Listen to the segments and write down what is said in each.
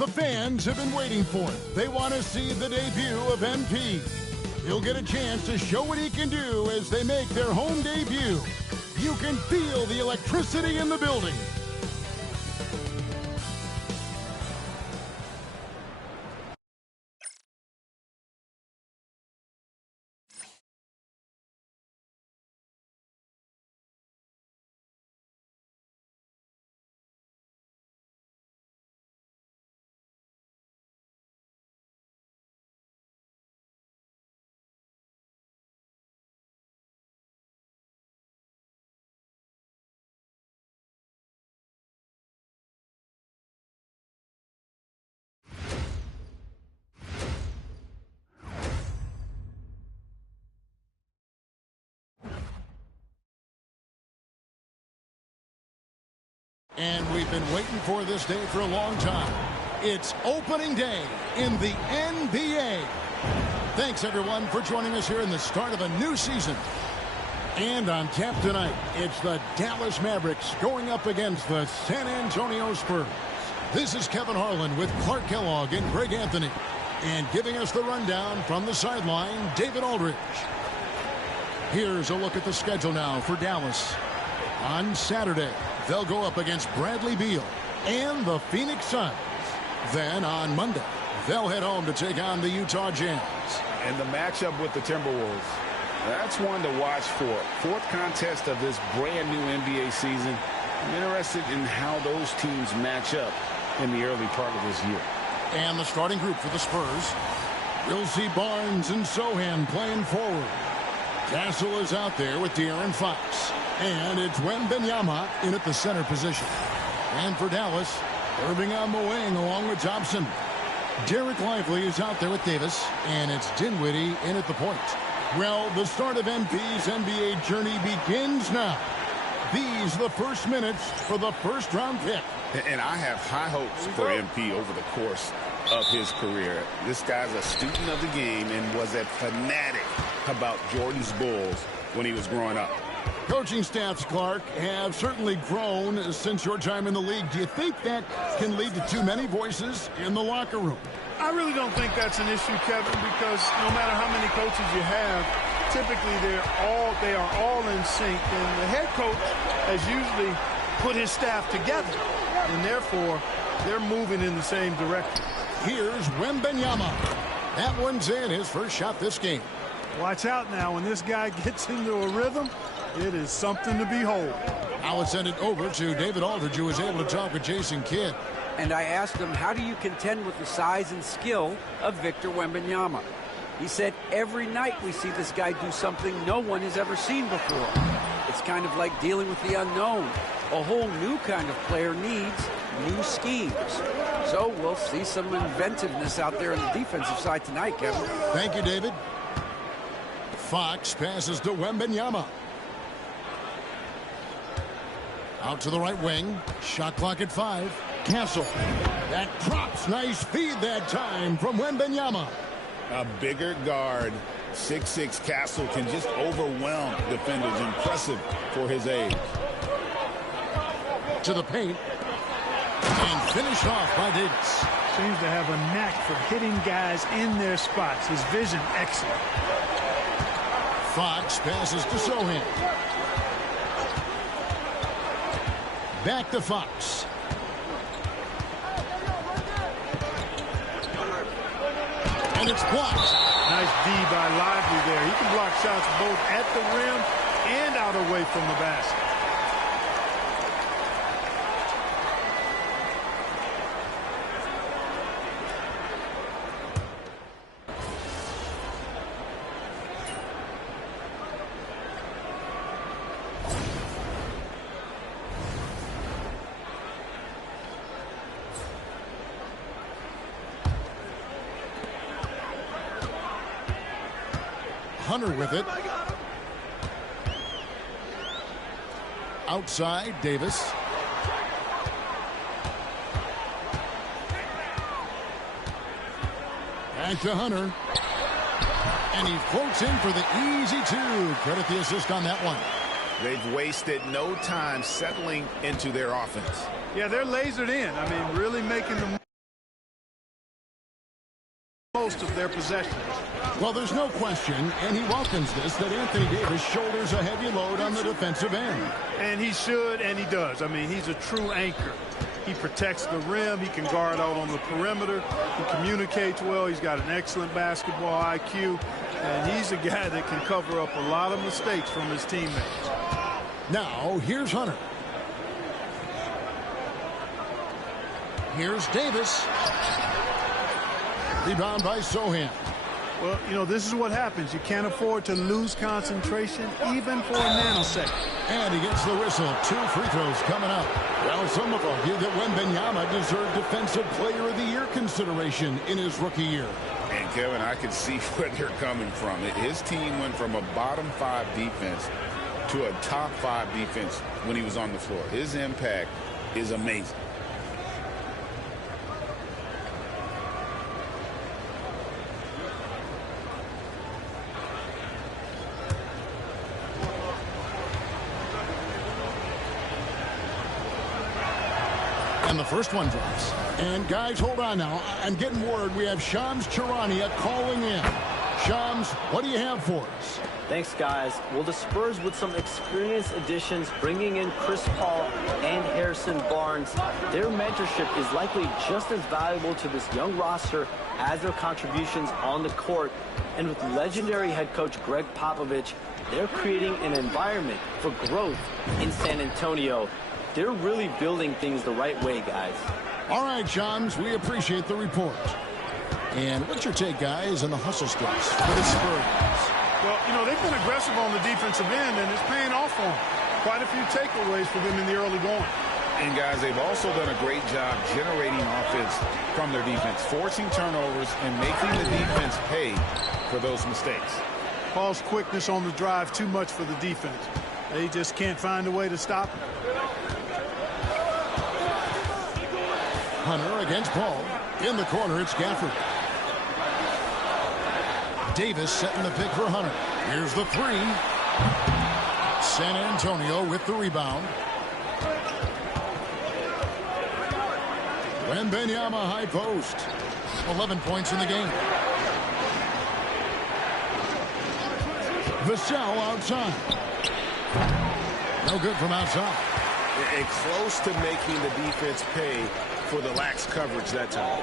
The fans have been waiting for it. They want to see the debut of MP. He'll get a chance to show what he can do as they make their home debut. You can feel the electricity in the building. And we've been waiting for this day for a long time. It's opening day in the NBA. Thanks, everyone, for joining us here in the start of a new season. And on tap tonight, it's the Dallas Mavericks going up against the San Antonio Spurs. This is Kevin Harlan with Clark Kellogg and Greg Anthony. And giving us the rundown from the sideline, David Aldridge. Here's a look at the schedule now for Dallas. On Saturday, they'll go up against Bradley Beal and the Phoenix Suns. Then on Monday, they'll head home to take on the Utah Jazz. And the matchup with the Timberwolves, that's one to watch for. Fourth contest of this brand new NBA season. I'm interested in how those teams match up in the early part of this year. And the starting group for the Spurs. We'll see Barnes and Sohan playing forward. Castle is out there with De'Aaron Fox. And it's Wembanyama in at the center position. And for Dallas, Irving on the wing along with Thompson. Derek Lively is out there with Davis. And it's Dinwiddie in at the point. Well, the start of MP's NBA journey begins now. These are the first minutes for the first-round pick. And I have high hopes for MP over the course of his career. This guy's a student of the game and was a fanatic about Jordan's Bulls when he was growing up. Coaching staffs, Clark, have certainly grown since your time in the league. Do you think that can lead to too many voices in the locker room? I really don't think that's an issue, Kevin, because no matter how many coaches you have, typically they are all in sync, and the head coach has usually put his staff together, and therefore they're moving in the same direction. Here's Wembanyama. That one's in, his first shot this game. Watch out now. When this guy gets into a rhythm, it is something to behold. Now let's send it over to David Aldridge, who was able to talk with Jason Kidd. And I asked him, how do you contend with the size and skill of Victor Wembanyama? He said, every night we see this guy do something no one has ever seen before. It's kind of like dealing with the unknown. A whole new kind of player needs new schemes. So we'll see some inventiveness out there on the defensive side tonight, Kevin. Thank you, David. Fox passes to Wembanyama. Out to the right wing. Shot clock at 5. Castle. That drops. Nice feed that time from Wembanyama. A bigger guard, 6'6" Castle, can just overwhelm defenders. Impressive for his age. To the paint. And finished off by Davis. Seems to have a knack for hitting guys in their spots. His vision excellent. Fox passes to Sohan. Back to Fox. And it's blocked. Nice D by Lively there. He can block shots both at the rim and out away from the basket. Hunter with it. Outside, Davis. Back to Hunter. And he floats in for the easy 2. Credit the assist on that one. They've wasted no time settling into their offense. Yeah, they're lasered in. I mean, really making the most of their possessions. Well, there's no question, and he welcomes this, that Anthony Davis shoulders a heavy load on the defensive end. And he should, and he does. I mean, he's a true anchor. He protects the rim. He can guard out on the perimeter. He communicates well. He's got an excellent basketball IQ. And he's a guy that can cover up a lot of mistakes from his teammates. Now, here's Hunter. Here's Davis. Rebound by Sohan. Well, you know, this is what happens. You can't afford to lose concentration even for a nanosecond. And he gets the whistle. 2 free throws coming up. Well, some have argued that Wembanyama deserved Defensive Player of the Year consideration in his rookie year. And, Kevin, I can see where they're coming from. His team went from a bottom 5 defense to a top 5 defense when he was on the floor. His impact is amazing. And the first one drops. And guys, hold on now. I'm getting word we have Shams Charania calling in. Shams, what do you have for us? Thanks, guys. Well, the Spurs with some experienced additions, bringing in Chris Paul and Harrison Barnes, their mentorship is likely just as valuable to this young roster as their contributions on the court. And with legendary head coach Greg Popovich, they're creating an environment for growth in San Antonio. They're really building things the right way, guys. All right, Shams, we appreciate the report. And what's your take, guys, on the hustle skills for the Spurs? Well, you know, they've been aggressive on the defensive end, and it's paying off for them. Quite a few takeaways for them in the early going. And, guys, they've also done a great job generating offense from their defense, forcing turnovers and making the defense pay for those mistakes. Paul's quickness on the drive, too much for the defense. They just can't find a way to stop him. Hunter against Paul. In the corner, it's Gafford. Davis setting the pick for Hunter. Here's the 3. San Antonio with the rebound. Wembanyama high post. 11 points in the game. Vassell outside. No good from outside. And close to making the defense pay for the lax coverage that time.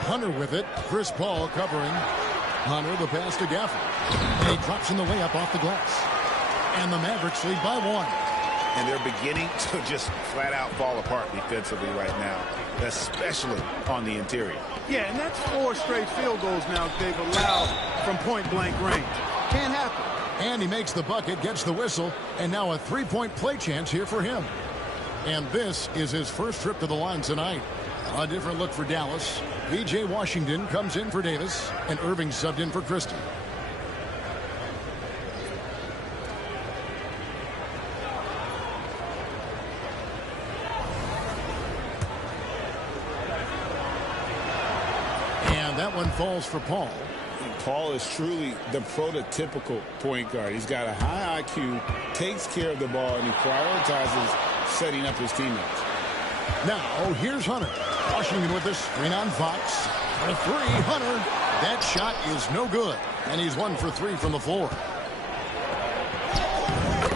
Hunter with it. Chris Paul covering. Hunter the pass to Gafford. And he drops in the layup off the glass. And the Mavericks lead by 1. And they're beginning to just flat out fall apart defensively right now, especially on the interior. Yeah, and that's 4 straight field goals now they've allowed from point-blank range. Can't happen. And he makes the bucket, gets the whistle, and now a 3-point play chance here for him. And this is his first trip to the line tonight. A different look for Dallas. P.J. Washington comes in for Davis, and Irving subbed in for Christie. And that one falls for Paul. Paul is truly the prototypical point guard. He's got a high IQ, takes care of the ball, and he prioritizes setting up his teammates. Now, here's Hunter. Washington with this. Screen on Fox. For 3, Hunter. That shot is no good. And he's 1 for 3 from the floor.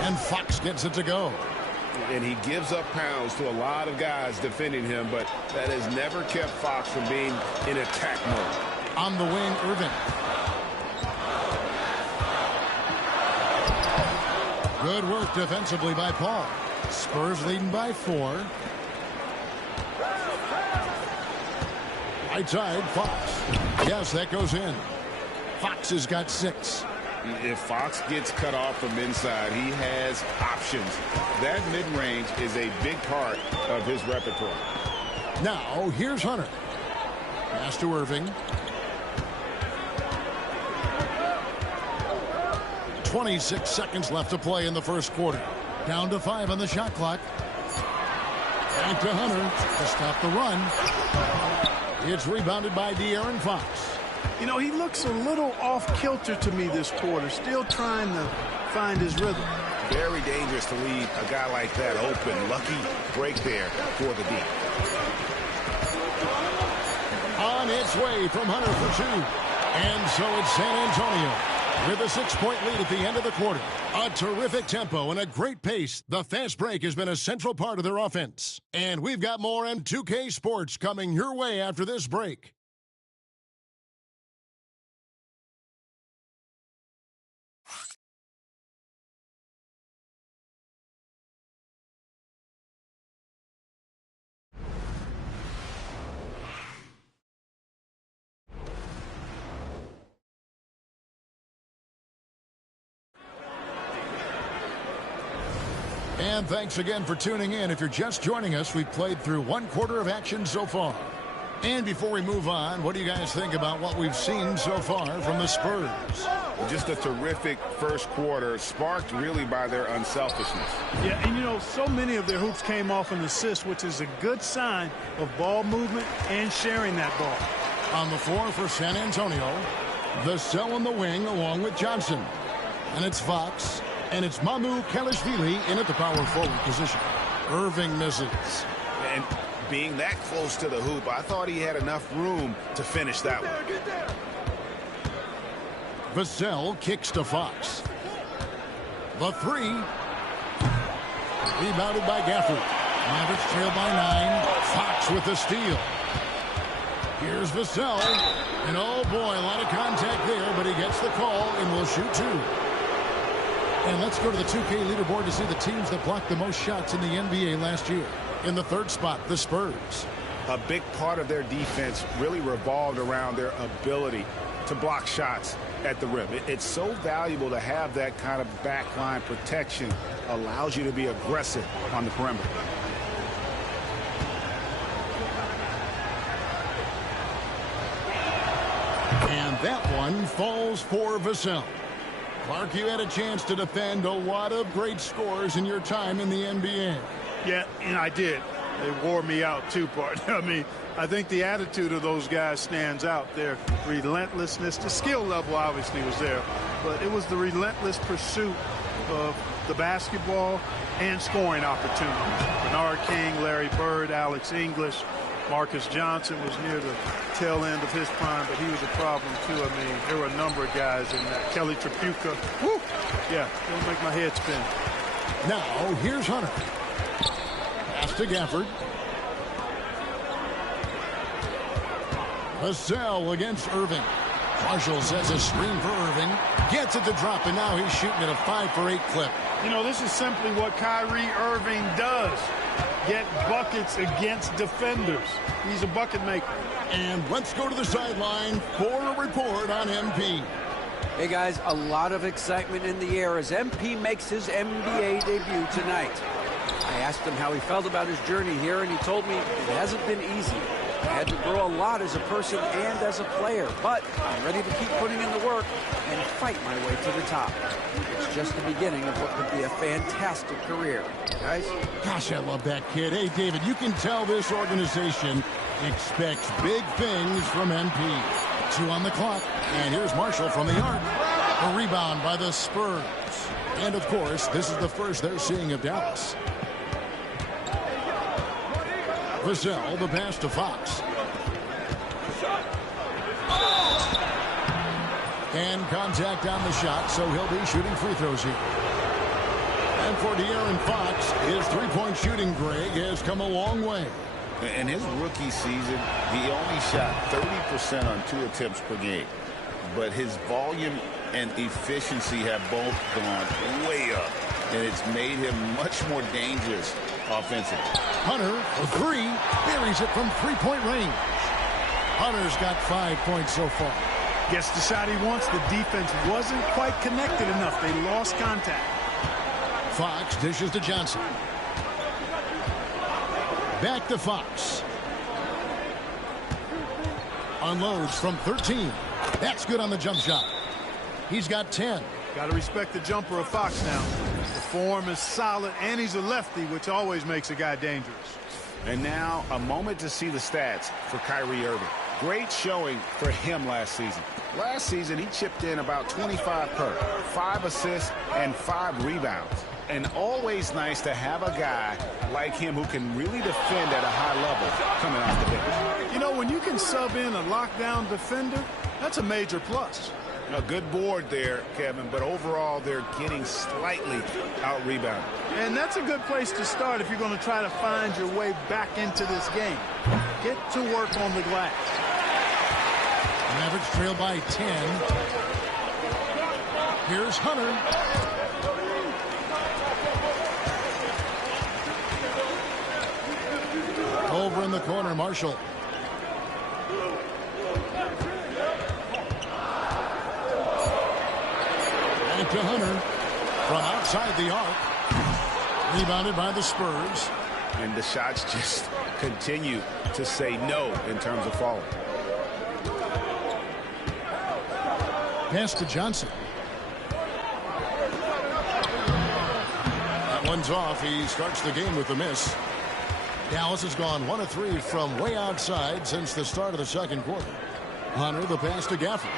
And Fox gets it to go. And he gives up pounds to a lot of guys defending him, but that has never kept Fox from being in attack mode. On the wing, Irving. Good work defensively by Paul. Spurs leading by 4. Right side, Fox. Yes, that goes in. Fox has got 6. If Fox gets cut off from inside, he has options. That mid-range is a big part of his repertoire. Now, here's Hunter. Pass to Irving. 26 seconds left to play in the first quarter. Down to 5 on the shot clock. Back to Hunter to stop the run. It's rebounded by De'Aaron Fox. You know, he looks a little off-kilter to me this quarter, still trying to find his rhythm. Very dangerous to leave a guy like that open. Lucky break there for the D. on its way from Hunter for 2. And so it's San Antonio with a 6-point lead at the end of the quarter. A terrific tempo and a great pace. The fast break has been a central part of their offense. And we've got more M2K Sports coming your way after this break. And thanks again for tuning in. If you're just joining us, we've played through 1 quarter of action so far. And before we move on, what do you guys think about what we've seen so far from the Spurs? Just a terrific first quarter, sparked really by their unselfishness. Yeah, and you know, so many of their hoops came off an assist, which is a good sign of ball movement and sharing that ball. On the floor for San Antonio, Vassell on the wing along with Johnson. And it's Fox. And it's Mamu Kelishvili in at the power forward position. Irving misses. And being that close to the hoop, I thought he had enough room to finish that one. Vassell kicks to Fox. The 3. Rebounded by Gafford. Mavericks trail by 9. Fox with the steal. Here's Vassell. And oh boy, a lot of contact there, but he gets the call and will shoot 2. And let's go to the 2K leaderboard to see the teams that blocked the most shots in the NBA last year. In the 3rd spot, the Spurs. A big part of their defense really revolved around their ability to block shots at the rim. It's so valuable to have that kind of backline protection. Allows you to be aggressive on the perimeter. And that one falls for Vassell. Clark, you had a chance to defend a lot of great scores in your time in the NBA. Yeah, and I did. They wore me out too, partner. I mean, I think the attitude of those guys stands out. Their relentlessness, the skill level obviously was there, but it was the relentless pursuit of the basketball and scoring opportunities. Bernard King, Larry Bird, Alex English, Marcus Johnson was near the tail end of his prime, but he was a problem too. I mean, there were a number of guys in that. Kelly Tripucka. Woo! Yeah, it'll make my head spin. Now, here's Hunter. Pass to Gafford. Vassell against Irving. Marshall sets a screen for Irving. Gets it to drop, and now he's shooting at a 5-for-8 clip. You know, this is simply what Kyrie Irving does. Get buckets against defenders. He's a bucket maker. And let's go to the sideline for a report on MP. Hey, guys, a lot of excitement in the air as MP makes his NBA debut tonight. I asked him how he felt about his journey here, and he told me it hasn't been easy. I had to grow a lot as a person and as a player, but I'm ready to keep putting in the work and fight my way to the top. It's just the beginning of what could be a fantastic career. Guys? Gosh, I love that kid. Hey, David, you can tell this organization expects big things from MP. 2 on the clock, and here's Marshall from the arc. A rebound by the Spurs. And, of course, this is the first they're seeing of Dallas. Vassell, the pass to Fox. And contact on the shot, so he'll be shooting free throws here. And for De'Aaron Fox, his 3-point shooting, Greg, has come a long way. In his rookie season, he only shot 30% on 2 attempts per game. But his volume and efficiency have both gone way up. And it's made him much more dangerous offensively. Hunter, a 3, buries it from 3-point range. Hunter's got 5 points so far. Gets the shot he wants. The defense wasn't quite connected enough. They lost contact. Fox dishes to Johnson. Back to Fox. Unloads from 13. That's good on the jump shot. He's got 10. Got to respect the jumper of Fox now. The form is solid, and he's a lefty, which always makes a guy dangerous. And now a moment to see the stats for Kyrie Irving. Great showing for him last season. Last season, he chipped in about 25 per, 5 assists and 5 rebounds. And always nice to have a guy like him who can really defend at a high level coming off the bench. You know, when you can sub in a lockdown defender, that's a major plus. A good board there, Kevin, but overall they're getting slightly out-rebounded. And that's a good place to start if you're going to try to find your way back into this game. Get to work on the glass. Mavericks trail by 10. Here's Hunter. Over in the corner, Marshall. Back to Hunter from outside the arc. Rebounded by the Spurs. And the shots just continue to say no in terms of falling. Pass to Johnson. That one's off. He starts the game with a miss. Dallas has gone 1 of 3 from way outside since the start of the second quarter. Hunter, the pass to Gafford.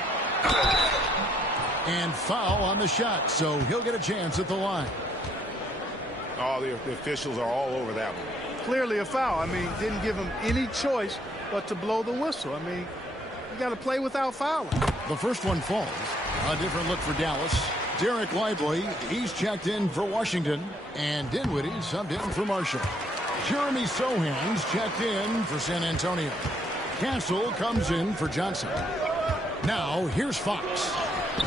And foul on the shot, so he'll get a chance at the line. Oh, the officials are all over that one. Clearly a foul. I mean, didn't give him any choice but to blow the whistle. I mean, you got to play without fouling. The first one falls. A different look for Dallas. Derek Lively, he's checked in for Washington. And Dinwiddie subbed in for Marshall. Jeremy Sohan's checked in for San Antonio. Castle comes in for Johnson. Now, here's Fox.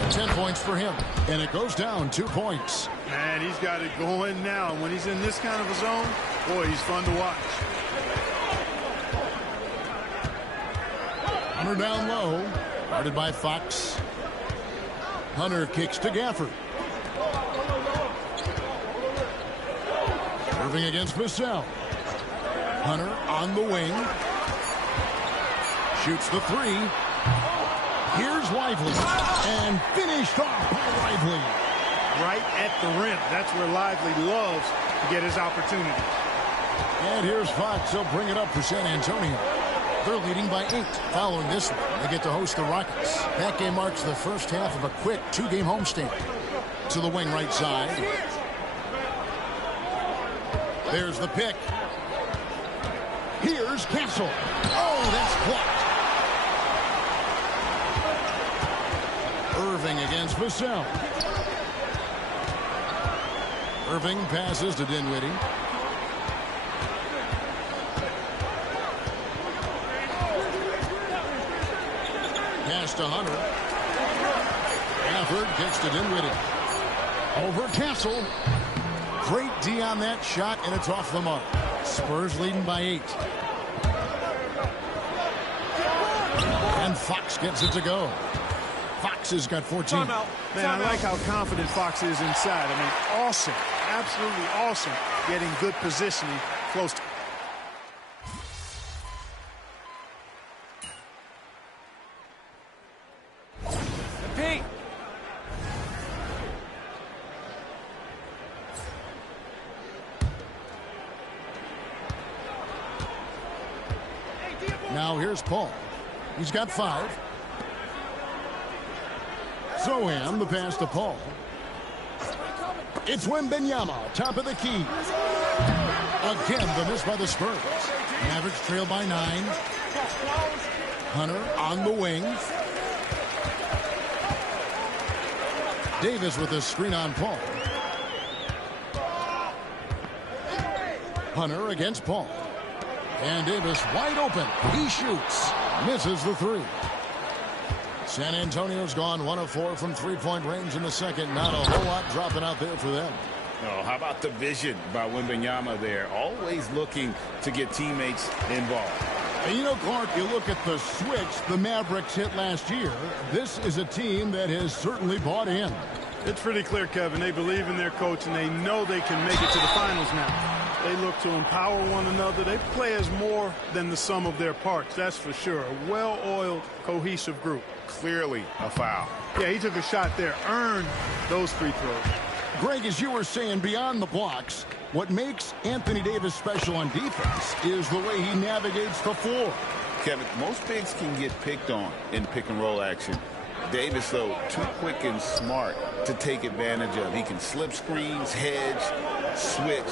10 points for him. And it goes down 2 points. Man, he's got it going now. When he's in this kind of a zone, boy, he's fun to watch. Hunter down low. Guarded by Fox. Hunter kicks to Gafford. Irving against Vassell. Hunter on the wing. Shoots the 3. Here's Lively. And finished off by Lively. Right at the rim. That's where Lively loves to get his opportunity. And here's Fox. He'll bring it up for San Antonio. They're leading by 8. Following this one, they get to host the Rockets. That game marks the first half of a quick 2-game homestand. To the wing right side. There's the pick. Here's Castle. Oh, that's blocked. Irving against Vassell. Irving passes to Dinwiddie. Pass to Hunter. Gafford kicks to Dinwiddie. Over Castle. Great D on that shot, and it's off the mark. Spurs leading by 8. And Fox gets it to go. Fox has got 14. Man, I like how confident Fox is inside. I mean, awesome. Absolutely awesome. Getting good positioning close to. Pete. Now here's Paul. He's got 5. Soham, the pass to Paul. It's Wembanyama, top of the key. Again, the miss by the Spurs. Mavericks trail by 9. Hunter on the wing. Davis with a screen on Paul. Hunter against Paul. And Davis wide open. He shoots. Misses the 3. San Antonio's gone 1 of 4 from 3-point range in the second. Not a whole lot dropping out there for them. Oh, how about the vision by Wembanyama there? Always looking to get teammates involved. And you know, Clark, you look at the switch the Mavericks hit last year. This is a team that has certainly bought in. It's pretty clear, Kevin. They believe in their coach, and they know they can make it to the finals now. They look to empower one another. They play as more than the sum of their parts, that's for sure. A well-oiled, cohesive group. Clearly a foul. Yeah, he took a shot there, earned those free throws. Greg, as you were saying, beyond the blocks, what makes Anthony Davis special on defense is the way he navigates the floor. Kevin, most bigs can get picked on in pick-and-roll action. Davis, though, too quick and smart to take advantage of. He can slip screens, hedge, switch,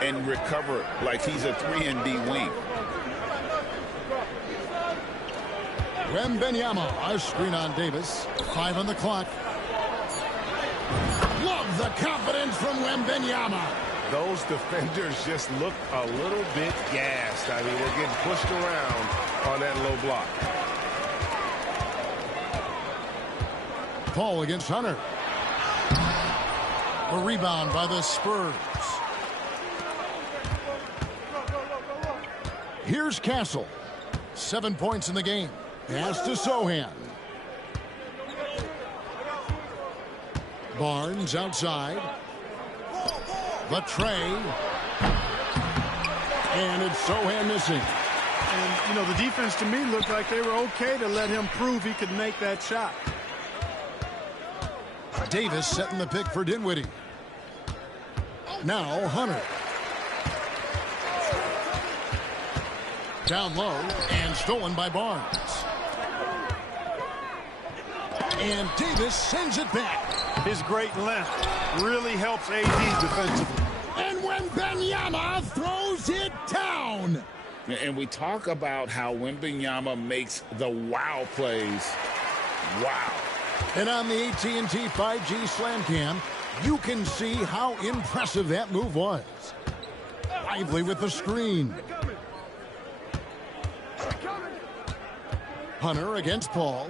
and recover like he's a 3-and-D wing. Wembanyama, a screen on Davis. 5 on the clock. Love the confidence from Wembanyama. Those defenders just look a little bit gassed. I mean, they're getting pushed around on that low block. Paul against Hunter. A rebound by the Spurs. Here's Castle. 7 points in the game. Pass to Sohan. Barnes outside. The tray. And it's Sohan missing. And, you know, the defense to me looked like they were okay to let him prove he could make that shot. Davis setting the pick for Dinwiddie. Now Hunter. Down low and stolen by Barnes. And Davis sends it back. His great length really helps AD defensively. And Wembanyama throws it down. And we talk about how Wembanyama makes the wow plays. Wow. And on the AT&T 5G Slam Cam, you can see how impressive that move was. Lively with the screen. Hunter against Paul.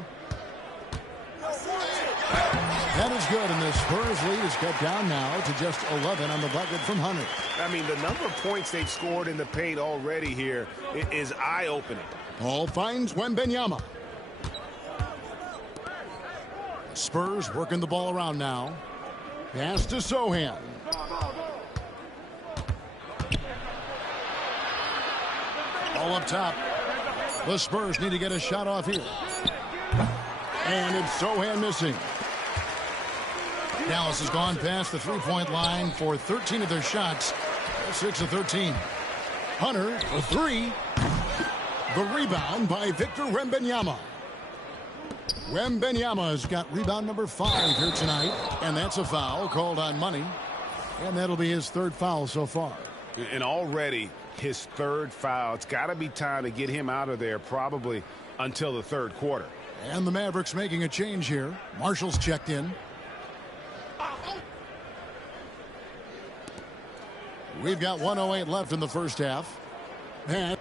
That is good, and the Spurs lead is cut down now to just 11 on the bucket from Hunter. I mean, the number of points they've scored in the paint already here is eye-opening. Paul finds Wembanyama. Spurs working the ball around now. Pass to Sohan. All up top. The Spurs need to get a shot off here. And it's Sohan missing. Dallas has gone past the three-point line for 13 of their shots. 6 of 13. Hunter for 3. The rebound by Victor Wembanyama. Wembanyama has got rebound number 5 here tonight. And that's a foul called on Money. And that'll be his 3rd foul so far. And already his 3rd foul. It's got to be time to get him out of there probably until the 3rd quarter. And the Mavericks making a change here. Marshall's checked in. We've got 1:08 left in the first half. And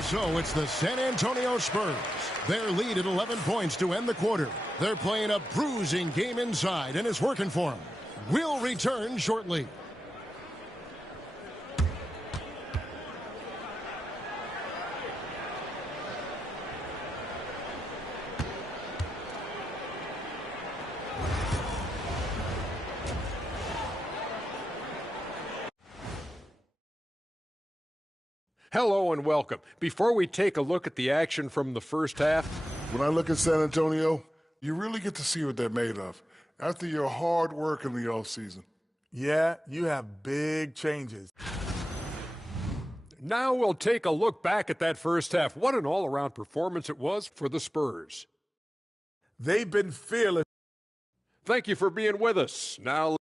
so it's the San Antonio Spurs. Their lead at 11 points to end the quarter. They're playing a bruising game inside, and it's working for them. We'll return shortly. Hello and welcome. Before we take a look at the action from the first half, when I look at San Antonio, you really get to see what they're made of after your hard work in the offseason. Yeah, you have big changes. now we'll take a look back at that first half. What an all-around performance it was for the Spurs. They've been fearless. Thank you for being with us. Now,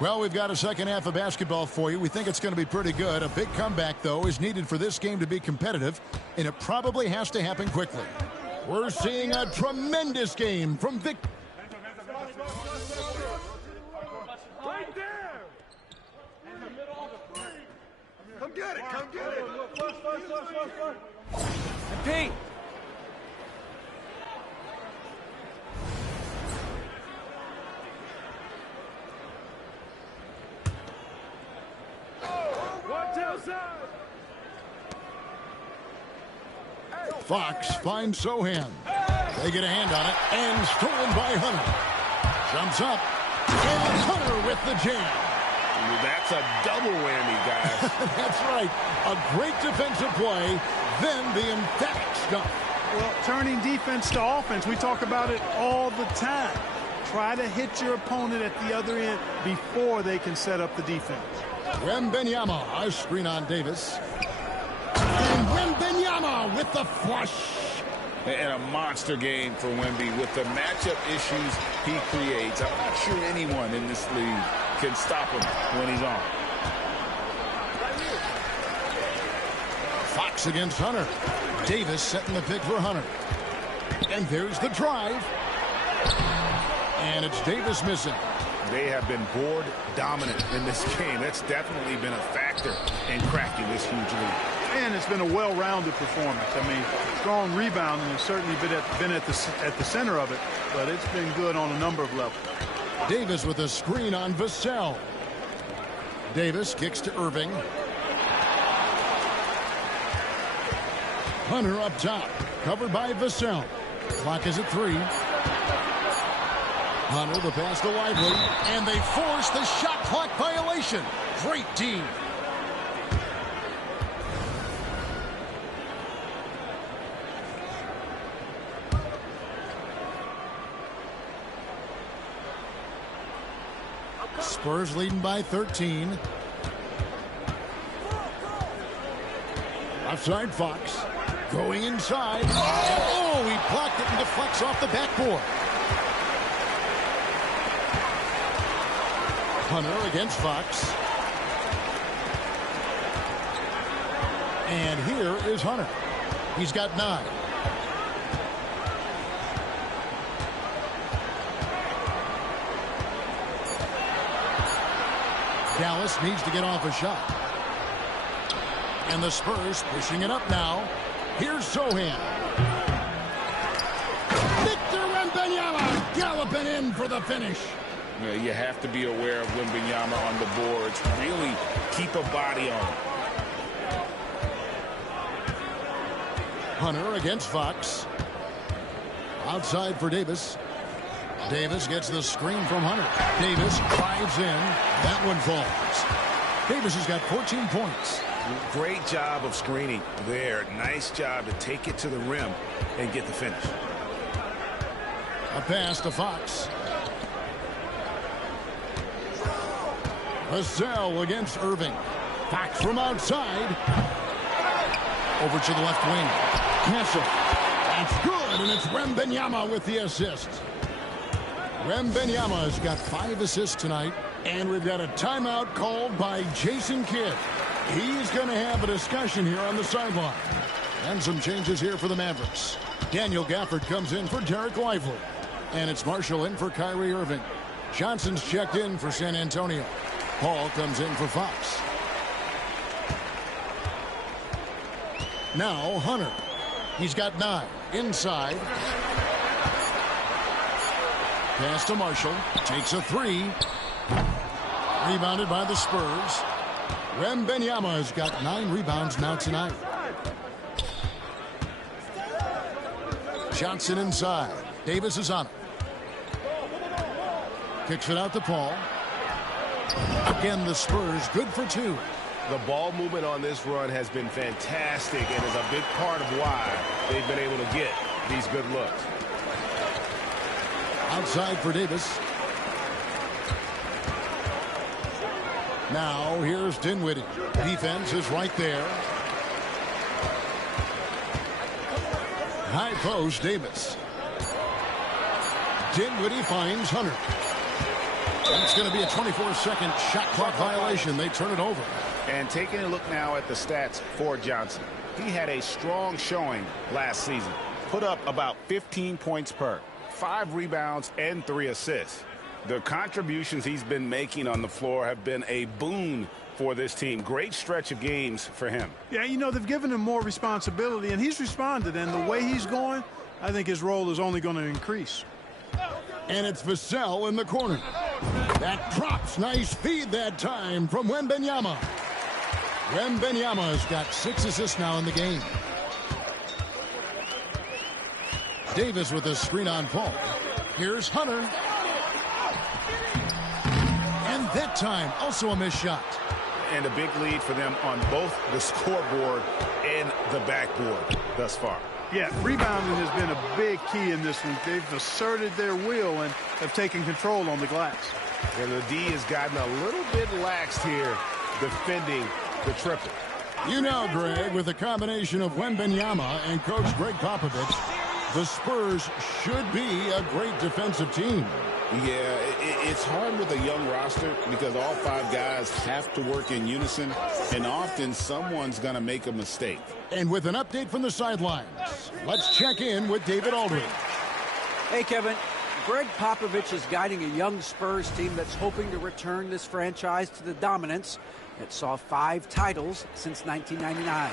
well, we've got a second half of basketball for you. We think it's going to be pretty good. A big comeback, though, is needed for this game to be competitive, and it probably has to happen quickly. We're seeing a tremendous game from Vic. Right there. In the middle of the frame. Come get it. Come get it. Pete. Fox finds Sohan. They get a hand on it, and stolen by Hunter. Jumps up, and Hunter with the jam. That's a double whammy, guys. That's right. A great defensive play, then the emphatic stuff. Well, turning defense to offense, we talk about it all the time. Try to hit your opponent at the other end before they can set up the defense. Wembanyama, a screen on Davis. And Wembanyama with the flush. And a monster game for Wemby with the matchup issues he creates. I'm not sure anyone in this league can stop him when he's on. Fox against Hunter. Davis setting the pick for Hunter. And there's the drive. And it's Davis missing. They have been board dominant in this game. That's definitely been a factor in cracking this huge lead. And it's been a well-rounded performance. I mean, strong rebounding has certainly been at the center of it, but it's been good on a number of levels. Davis with a screen on Vassell. Davis kicks to Irving. Hunter up top, covered by Vassell. Clock is at 3. Hunter the pass to Lively, and they force the shot clock violation. Great D. Spurs leading by 13. Offside Fox. Going inside. Oh, he blocked it and deflects off the backboard. Hunter against Fox. And here is Hunter. He's got 9. Dallas needs to get off a shot. And the Spurs pushing it up now. Here's Sohan. Victor Wembanyama galloping in for the finish. You have to be aware of Wembanyama on the boards. Really keep a body on him. Hunter against Fox. Outside for Davis. Davis gets the screen from Hunter. Davis drives in. That one falls. Davis has got 14 points. Great job of screening there. Nice job to take it to the rim and get the finish. A pass to Fox. Vassell against Irving. Fox from outside. Over to the left wing. Castle. That's good, and it's Wembanyama with the assist. Wembanyama has got 5 assists tonight, and we've got a timeout called by Jason Kidd. He's going to have a discussion here on the sideline. And some changes here for the Mavericks. Daniel Gafford comes in for Derek Lively. And it's Marshall in for Kyrie Irving. Johnson's checked in for San Antonio. Paul comes in for Fox. Now Hunter. He's got 9. Inside. Pass to Marshall. Takes a 3. Rebounded by the Spurs. Wembanyama has got 9 rebounds now tonight. Johnson inside. Davis is on it. Kicks it out to Paul. Again, the Spurs good for 2. The ball movement on this run has been fantastic and is a big part of why they've been able to get these good looks. Outside for Davis. Now here's Dinwiddie. Defense is right there. High post, Davis. Dinwiddie finds Hunter. And it's going to be a 24-second shot clock violation. They turn it over. And taking a look now at the stats for Johnson. He had a strong showing last season. Put up about 15 points per, 5 rebounds, and 3 assists. The contributions he's been making on the floor have been a boon for this team. Great stretch of games for him. Yeah, you know, they've given him more responsibility, and he's responded. And the way he's going, I think his role is only going to increase. And it's Vassell in the corner. That drops. Nice feed that time from Wembanyama. Wembanyama has got 6 assists now in the game. Davis with a screen on Paul. Here's Hunter. And that time, also a missed shot. And a big lead for them on both the scoreboard and the backboard thus far. Yeah, rebounding has been a big key in this one. They've asserted their will and have taken control on the glass. And the D has gotten a little bit laxed here defending the triple. You know, Greg, with a combination of Wembanyama and Coach Greg Popovich, the Spurs should be a great defensive team. Yeah, it's hard with a young roster because all 5 guys have to work in unison, and often someone's going to make a mistake. And with an update from the sidelines, let's check in with David Aldridge. Hey, Kevin. Greg Popovich is guiding a young Spurs team that's hoping to return this franchise to the dominance that saw 5 titles since 1999.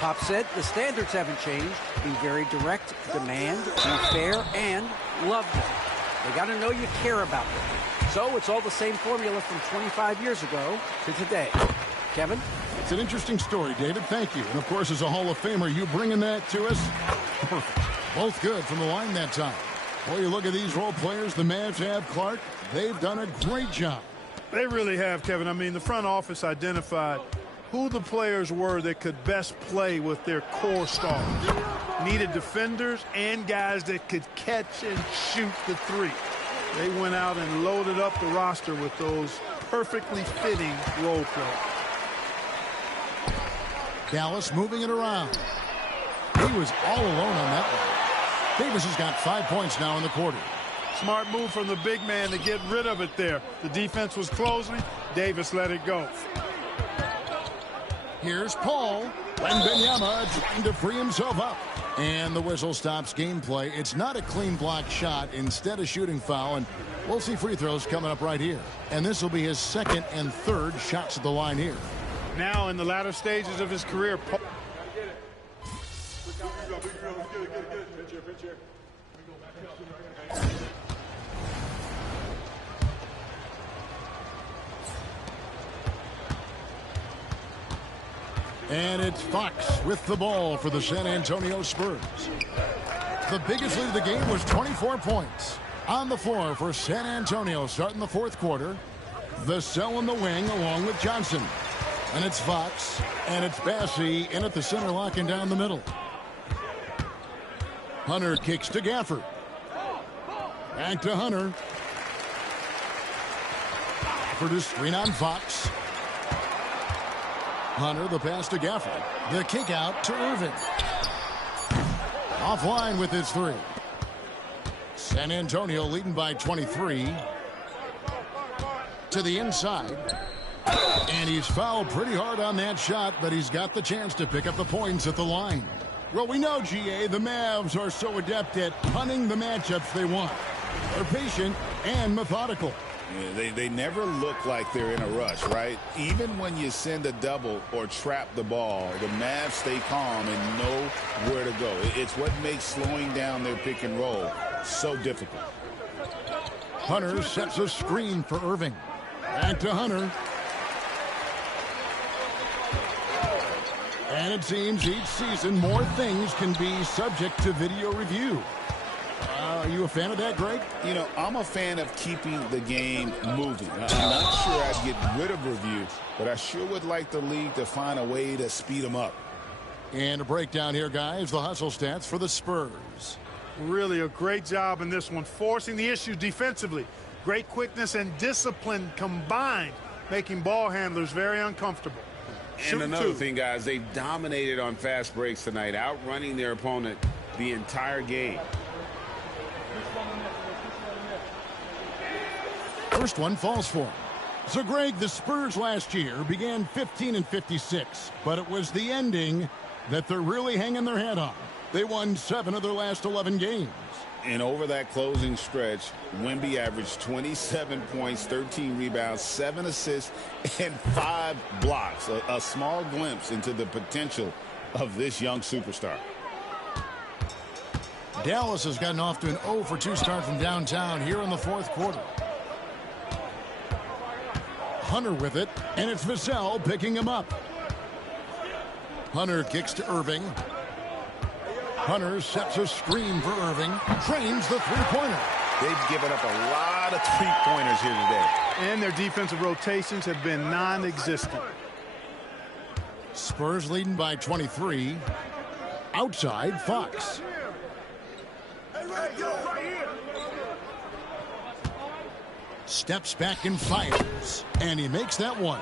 Pop said the standards haven't changed. Be very direct, demand, be fair, and love them. They got to know you care about them. So it's all the same formula from 25 years ago to today. Kevin? It's an interesting story, David. Thank you. And, of course, as a Hall of Famer, you bringing that to us? Perfect. Both good from the line that time. Boy, you look at these role players the Mavs have, Clark. They've done a great job. They really have, Kevin. I mean, the front office identified who the players were that could best play with their core stars. Needed defenders and guys that could catch and shoot the 3. They went out and loaded up the roster with those perfectly fitting role players. Dallas moving it around. He was all alone on that one. Davis has got 5 points now in the quarter. Smart move from the big man to get rid of it there. The defense was closing. Davis let it go. Here's Paul. Wembanyama trying to free himself up. And the whistle stops gameplay. It's not a clean block shot. Instead, a shooting foul. And we'll see free throws coming up right here. And this will be his 2nd and 3rd shots at the line here. Now in the latter stages of his career, Paul. And it's Fox with the ball for the San Antonio Spurs. The biggest lead of the game was 24 points. On the floor for San Antonio starting the 4th quarter. Vassell in the wing along with Johnson. And it's Fox, and it's Bassey in at the center, locking down the middle. Hunter kicks to Gafford. Back to Hunter. Gafford is screen on Fox. Hunter, the pass to Gafford. The kick out to Irving. Offline with his 3. San Antonio leading by 23. To the inside. And he's fouled pretty hard on that shot, but he's got the chance to pick up the points at the line. Well, we know, GA, the Mavs are so adept at punting the matchups they want. They're patient and methodical. Yeah, they never look like they're in a rush, right? Even when you send a double or trap the ball, the Mavs stay calm and know where to go. It's what makes slowing down their pick and roll so difficult. Hunter sets a screen for Irving. Back to Hunter. And it seems each season more things can be subject to video review. Are you a fan of that, Greg? You know, I'm a fan of keeping the game moving. I'm not sure I'd get rid of review, but I sure would like the league to find a way to speed them up. And a breakdown here, guys. The hustle stats for the Spurs. Really a great job in this one, forcing the issue defensively. Great quickness and discipline combined, making ball handlers very uncomfortable. And another thing, guys, they dominated on fast breaks tonight, outrunning their opponent the entire game. First one falls for him. So, Greg, the Spurs last year began 15-56, but it was the ending that they're really hanging their head on. They won 7 of their last 11 games. And over that closing stretch, Wemby averaged 27 points, 13 rebounds, 7 assists, and 5 blocks. A small glimpse into the potential of this young superstar. Dallas has gotten off to an 0-for-2 start from downtown here in the 4th quarter. Hunter with it, and it's Vassell picking him up. Hunter kicks to Irving. Hunter sets a screen for Irving. Trains the three-pointer. They've given up a lot of three-pointers here today. And their defensive rotations have been non-existent. Spurs leading by 23. Outside, Fox. Steps back and fires. And he makes that one.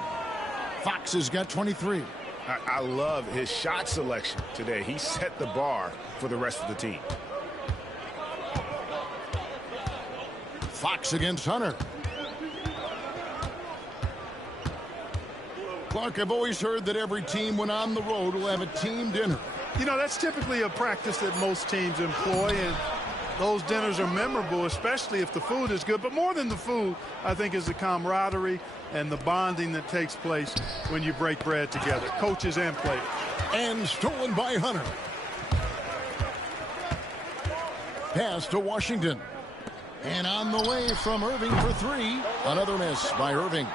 Fox has got 23. I love his shot selection today. He set the bar for the rest of the team. Fox against Hunter. Clark, I've always heard that every team when on the road will have a team dinner. You know, that's typically a practice that most teams employ, and those dinners are memorable, especially if the food is good. But more than the food, I think, is the camaraderie and the bonding that takes place when you break bread together, coaches and players. And stolen by Hunter. Pass to Washington. And on the way from Irving for three. Another miss by Irving.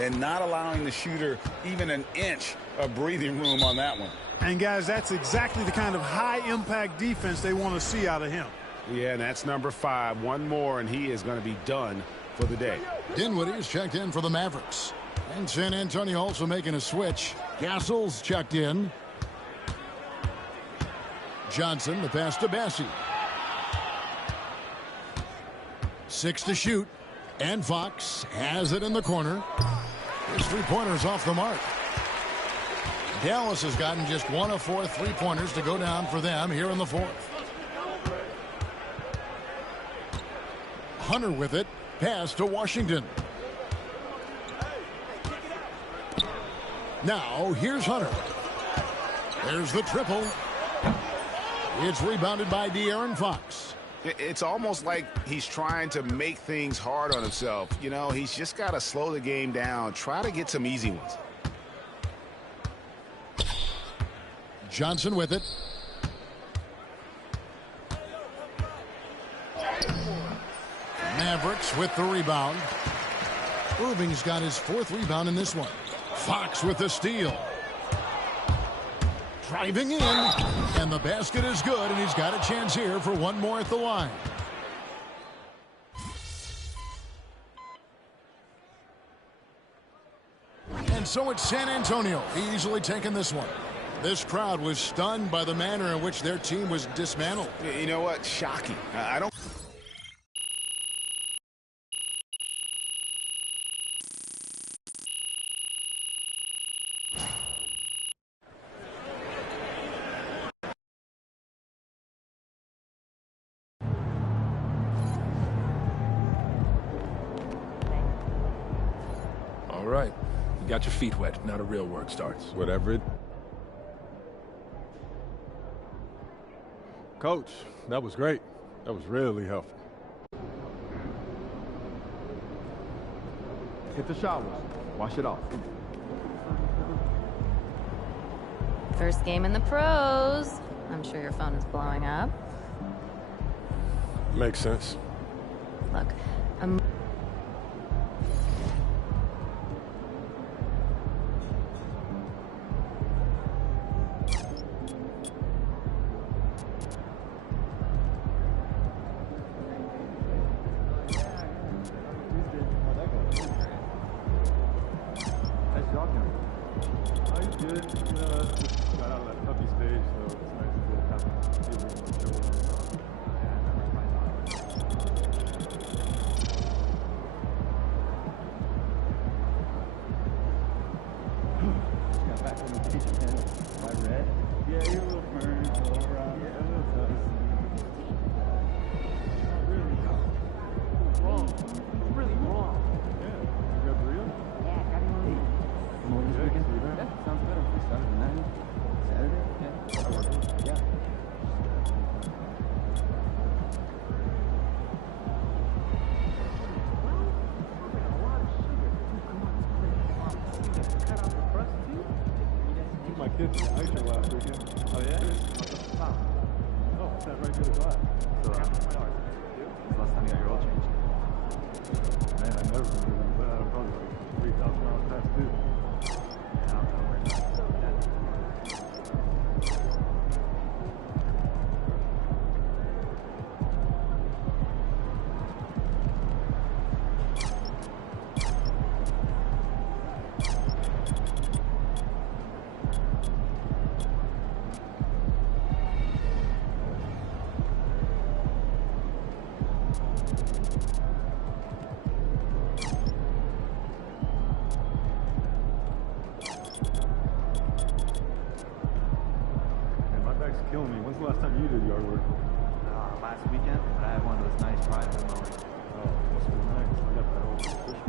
And not allowing the shooter even an inch of breathing room on that one. And, guys, that's exactly the kind of high-impact defense they want to see out of him. Yeah, and that's number 5. One more, and he is going to be done for the day. Dinwiddie's checked in for the Mavericks. And San Antonio also making a switch. Castle's checked in. Johnson, the pass to Bassie. 6 to shoot. And Fox has it in the corner. His three-pointers off the mark. Dallas has gotten just 1 of 4 three-pointers to go down for them here in the fourth. Hunter with it. Pass to Washington. Now here's Hunter. There's the triple. It's rebounded by De'Aaron Fox. It's almost like he's trying to make things hard on himself. You know, he's just got to slow the game down. Try to get some easy ones. Johnson with it. Mavericks with the rebound. Irving's got his 4th rebound in this one. Fox with the steal. Driving in, and the basket is good, and he's got a chance here for one more at the line. And so it's San Antonio easily taking this one. This crowd was stunned by the manner in which their team was dismantled. You know what? Shocking. I don't. All right. You got your feet wet. Now the real work starts. Whatever it... Coach, that was great. That was really helpful. Hit the showers. Wash it off. First game in the pros. I'm sure your phone is blowing up. Makes sense. Look, killing me. When's the last time you did yard work? Last weekend, but I had one of those nice driving mowers. Oh, must be nice. I got that old fish.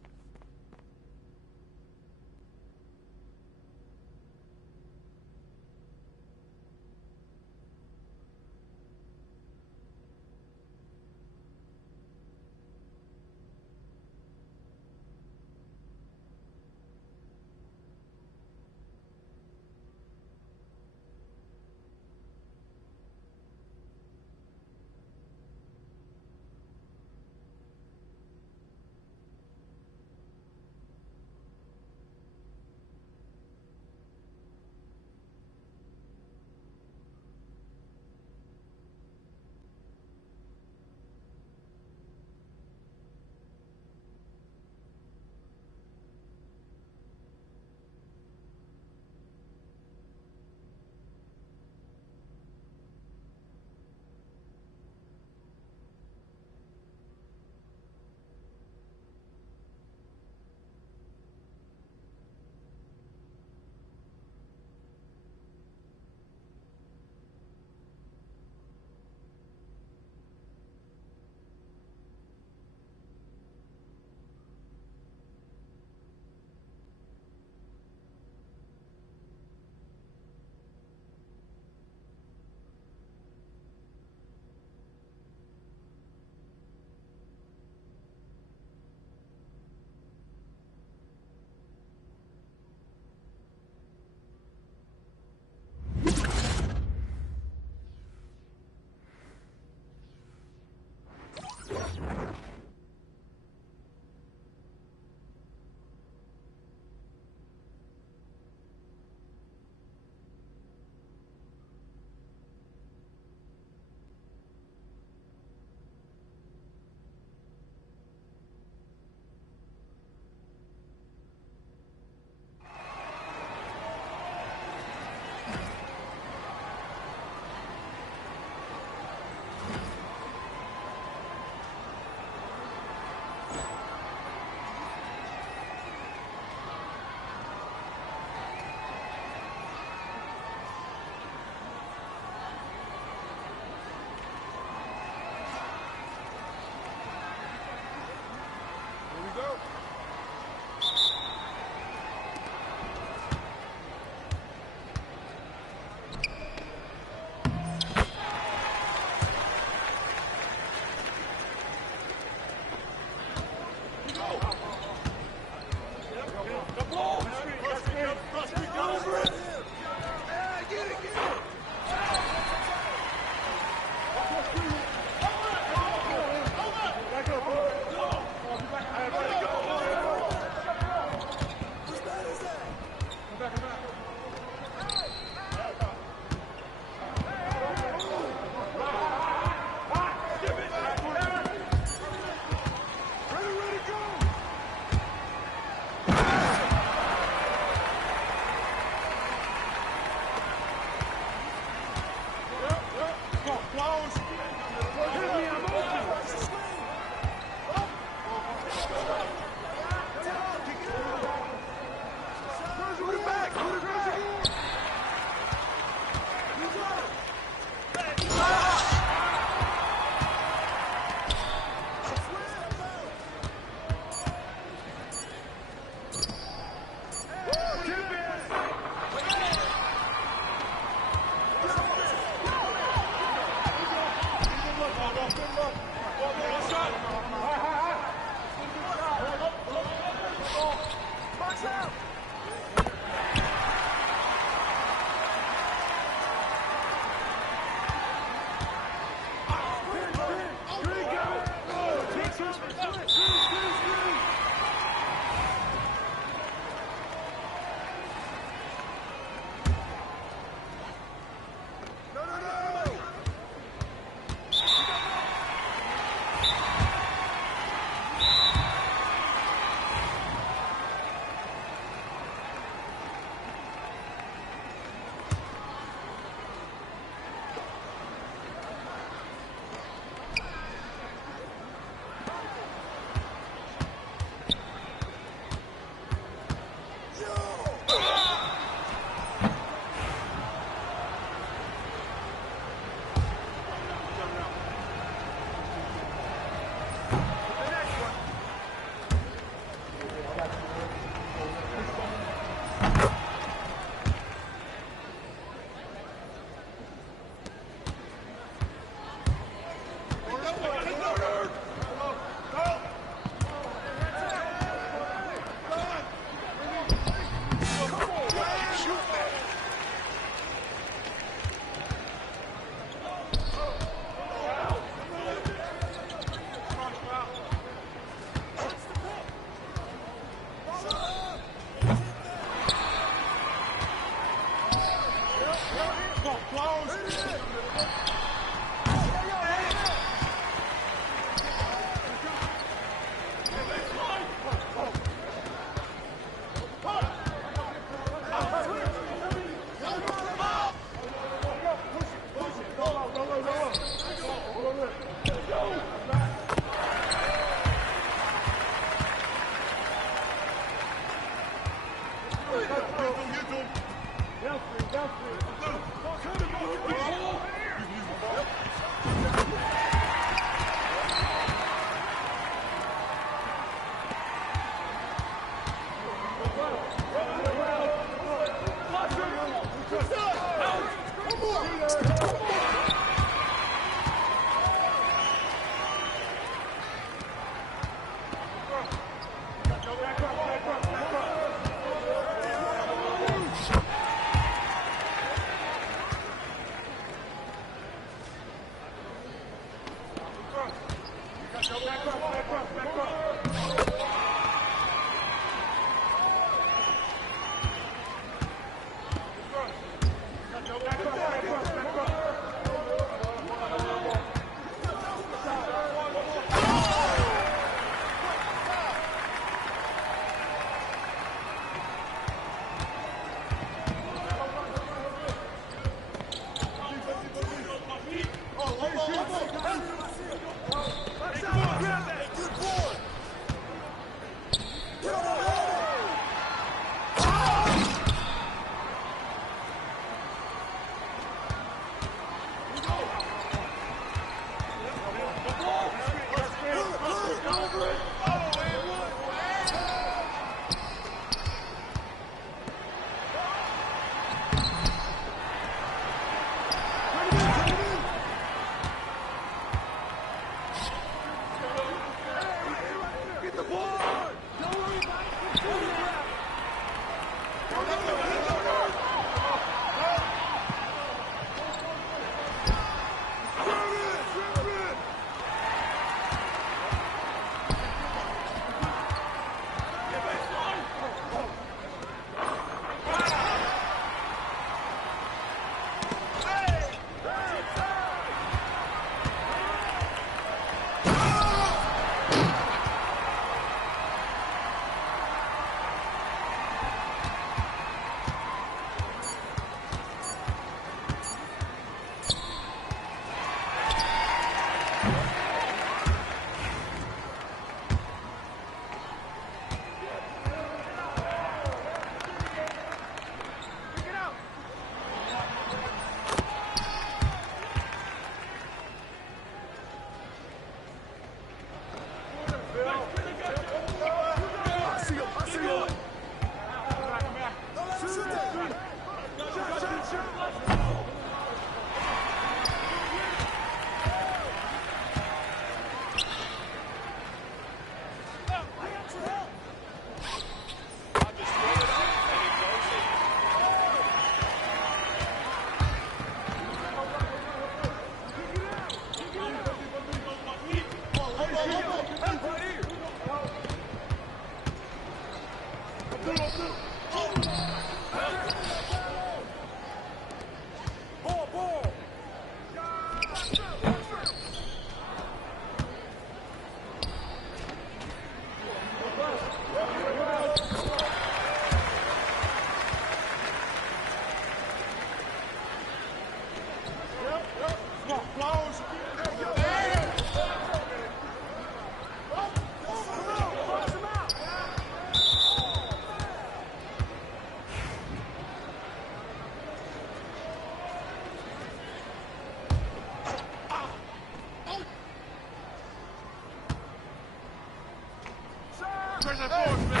Where's that force, man?